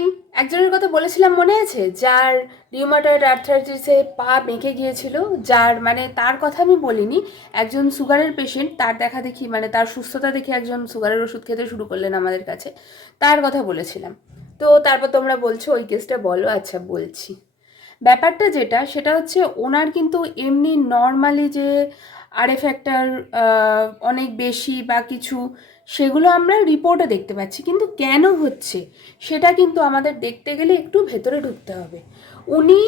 Morning. একজনের কথা বলেছিলাম মনে আছে, যার রিউমাটয়েড আর্থ্রাইটিসে পা বেঁকে গিয়েছিল, যার মানে তার কথা আমি বলিনি, একজন সুগারের পেশেন্ট, তার দেখা দেখি মানে তার সুস্থতা দেখে একজন সুগারের ওষুধ খেতে শুরু করলেন আমাদের কাছে, তার কথা বলেছিলাম। তো তারপর তোমরা বলছো ওই কেসটা বলো, আচ্ছা বলছি। ব্যাপারটা যেটা সেটা হচ্ছে ওনার কিন্তু এমনি নর্মালি যে আরএ ফ্যাক্টর অনেক বেশি বা কিছু, সেগুলো আমরা রিপোর্টে দেখতে পাচ্ছি, কিন্তু কেন হচ্ছে সেটা কিন্তু আমাদের দেখতে গেলে একটু ভেতরে ঢুকতে হবে। উনি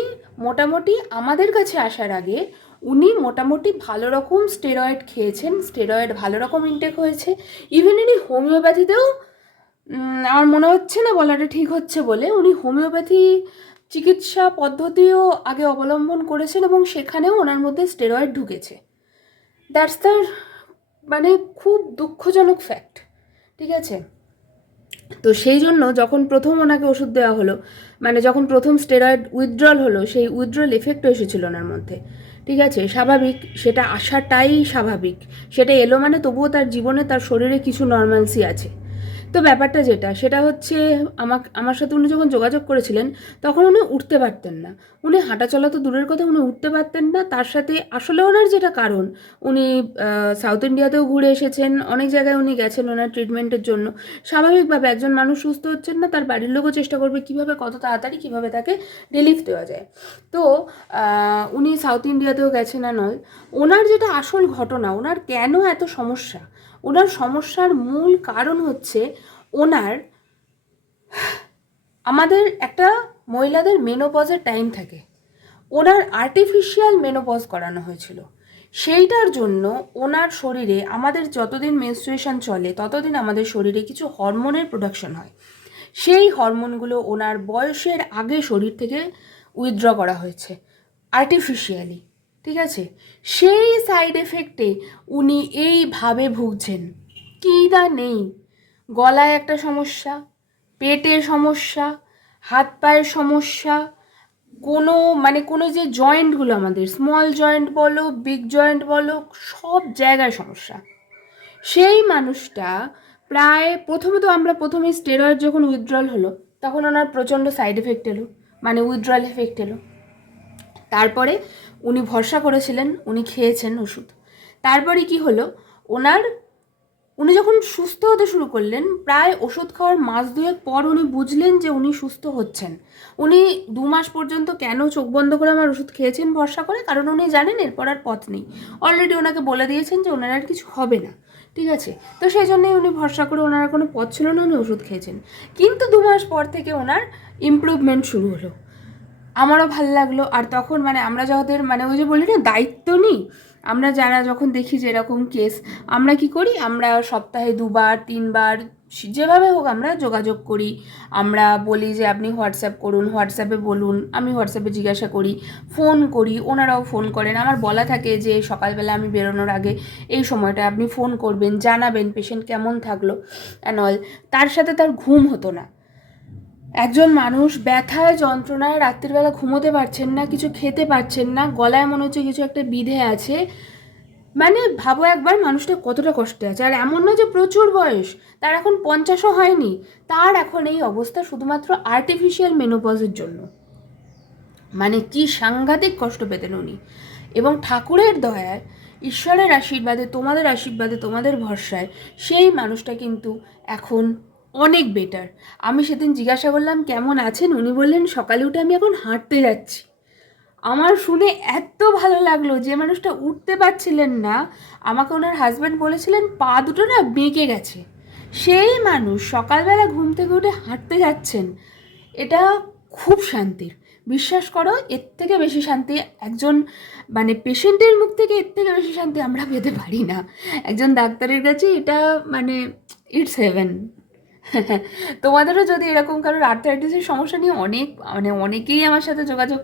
মোটামুটি আমাদের কাছে আসার আগে উনি মোটামুটি ভালো রকম স্টেরয়েড খেয়েছেন, স্টেরয়েড ভালো রকম ইনটেক হয়েছে। ইভেন উনি হোমিওপ্যাথিতেও, আমার মনে হচ্ছে না বলাটা ঠিক হচ্ছে বলে, উনি হোমিওপ্যাথি চিকিৎসা পদ্ধতিও আগে অবলম্বন করেছেন এবং সেখানেও ওনার মধ্যে স্টেরয়েড ঢুকেছে। দ্যাটস দ্য মানে খুব দুঃখজনক ফ্যাক্ট, ঠিক আছে? তো সেই জন্য যখন প্রথম ওনাকে ওষুধ দেওয়া হলো, মানে যখন প্রথম স্টেরয়েড উইথড্রল হলো, সেই উইথড্রল এফেক্ট এসেছিলো ওনার মধ্যে, ঠিক আছে? স্বাভাবিক, সেটা আসাটাই স্বাভাবিক। সেটা এলো মানে তবুও তার জীবনে, তার শরীরে কিছু নর্মালসি আছে। তো ব্যাপারটা যেটা সেটা হচ্ছে, আমার সাথে উনি যখন যোগাযোগ করেছিলেন তখন উনি উঠতে পারতেন না। উনি হাঁটা চলা তো দূরের কথা, উনি উঠতে পারতেন না। তার সাথে আসলে ওনার যেটা কারণ, উনি সাউথ ইন্ডিয়াতেও ঘুরে এসেছেন, অনেক জায়গায় উনি গেছেন ওনার ট্রিটমেন্টের জন্য। স্বাভাবিকভাবে একজন মানুষ সুস্থ হচ্ছেন না, তার বাড়ির লোকও চেষ্টা করবে কীভাবে কত তাড়াতাড়ি কীভাবে তাকে রিলিফ দেওয়া যায়। তো উনি সাউথ ইন্ডিয়াতেও গেছেন আর নয়। ওনার যেটা আসল ঘটনা, ওনার কেন এত সমস্যা, ওনার সমস্যার মূল কারণ হচ্ছে ওনার, আমাদের একটা মহিলাদের মেনোপজের টাইম থাকে, ওনার আর্টিফিশিয়াল মেনোপজ করানো হয়েছিল। সেইটার জন্য ওনার শরীরে, আমাদের যতদিন মেনস্ট্রুয়েশন চলে ততদিন আমাদের শরীরে কিছু হরমোনের প্রোডাকশন হয়। সেই হরমোনগুলো ওনার বয়সের আগে শরীর থেকে উইথড্র করা হয়েছে আর্টিফিশিয়ালি, ঠিক আছে? সেই সাইড এফেক্টে উনি এইভাবে ভুগছেন। কী না নেই, গলায় একটা সমস্যা, পেটের সমস্যা, হাত পায়ের সমস্যা, কোনো মানে কোনো যে জয়েন্টগুলো আমাদের, স্মল জয়েন্ট বলো বিগ জয়েন্ট বলো, সব জায়গায় সমস্যা। সেই মানুষটা প্রায় প্রথমেই স্টেরয়েড যখন উইথড্রল হলো তখন ওনার প্রচণ্ড সাইড এফেক্ট এলো, মানে উইথড্রল এফেক্ট এলো। তারপরে উনি ভরসা করেছিলেন, উনি খেয়েছেন ওষুধ। তারপরে কি হলো, উনি যখন সুস্থ হতে শুরু করলেন, প্রায় ওষুধ খাওয়ার মাস দুয়েক পর উনি বুঝলেন যে উনি সুস্থ হচ্ছেন। উনি 2 মাস পর্যন্ত কেন চোখ বন্ধ করে আমার ওষুধ খেয়েছেন ভরসা করে, কারণ উনি জানেন এরপর আর পথ নেই। অলরেডি ওনাকে বলে দিয়েছেন যে ওনার আর কিছু হবে না, ঠিক আছে? তো সেই জন্যই উনি ভরসা করে, ওনার কোনো পথ ছিল না, উনি ওষুধ খেয়েছেন। কিন্তু 2 মাস পর থেকে ওনার ইমপ্রুভমেন্ট শুরু হলো। আমারও ভাল লাগলো। আর তখন মানে আমরা যাদের মানে ওই যে বলি না দায়িত্ব নিই, আমরা যারা যখন দেখি যে এরকম কেস, আমরা কি করি, আমরা সপ্তাহে 2বার 3বার যেভাবে হোক আমরা যোগাযোগ করি। আমরা বলি যে আপনি হোয়াটসঅ্যাপ করুন, হোয়াটসঅ্যাপে বলুন, আমি হোয়াটসঅ্যাপে জিজ্ঞাসা করি, ফোন করি, ওনারাও ফোন করেন। আমার বলা থাকে যে সকালবেলা আমি বেরোনোর আগে এই সময়টা আপনি ফোন করবেন, জানাবেন পেশেন্ট কেমন থাকলো অ্যান্ড অল। তার সাথে তার ঘুম হতো না। একজন মানুষ ব্যথায় যন্ত্রণায় রাত্রিবেলা ঘুমোতে পারছেন না, কিছু খেতে পারছেন না, গলায় মনে হচ্ছে কিছু একটা বিধে আছে, মানে ভাবো একবার মানুষটা কতটা কষ্টে আছে। আর এমন না যে প্রচুর বয়স, তার এখন 50ও হয়নি, তার এখন এই অবস্থা শুধুমাত্র আর্টিফিশিয়াল মেনোপজের জন্য। মানে কি সাংঘাতিক কষ্ট পেতেন উনি। এবং ঠাকুরের দয়ায়, ঈশ্বরের আশীর্বাদে, তোমাদের আশীর্বাদে, তোমাদের ভরসায় সেই মানুষটা কিন্তু এখন অনেক বেটার। আমি সেদিন জিজ্ঞাসা করলাম কেমন আছেন, উনি বললেন সকালে উঠে আমি এখন হাঁটতে যাচ্ছি। আমার শুনে এত ভালো লাগলো। যে মানুষটা উঠতে পারছিলেন না, আমাকে ওনার হাজব্যান্ড বলেছিলেন পা দুটো না বেঁকে গেছে, সেই মানুষ সকালবেলা ঘুম থেকে উঠে হাঁটতে যাচ্ছেন। এটা খুব শান্তির, বিশ্বাস করো। এর থেকে বেশি শান্তি একজন মানে পেশেন্টের মুখ থেকে, এর থেকে বেশি শান্তি আমরা পেতে পারি না একজন ডাক্তারের কাছে। এটা মানে ইটস হেভেন। তোমাদেরও যদি এরকম কারোর আর্থ্রাইটিসের সমস্যা নিয়ে অনেকেই আমার সাথে যোগাযোগ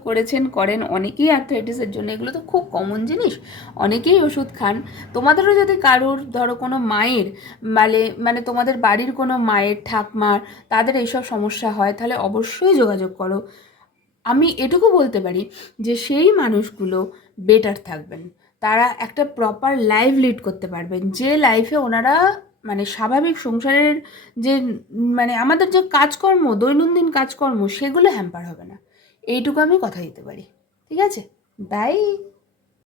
করেন, অনেকেই আর্থ্রাইটিসের জন্য, এগুলো তো খুব কমন জিনিস, অনেকেই ওষুধ খান। তোমাদেরও যদি কারোর ধরো কোনো মায়ের মানে তোমাদের বাড়ির কোনো মায়ের, ঠাকমার, তাদের এইসব সমস্যা হয়, তাহলে অবশ্যই যোগাযোগ করো। আমি এটুকু বলতে পারি যে সেই মানুষগুলো বেটার থাকবেন, তারা একটা প্রপার লাইফ লিড করতে পারবেন, যে লাইফে ওনারা মানে স্বাভাবিক সংসারের যে মানে আমাদের যে কাজকর্ম, দৈনন্দিন কাজকর্ম, সেগুলো হ্যাম্পার হবে না। এইটুকু আমি কথা দিতে পারি। ঠিক আছে, বাই।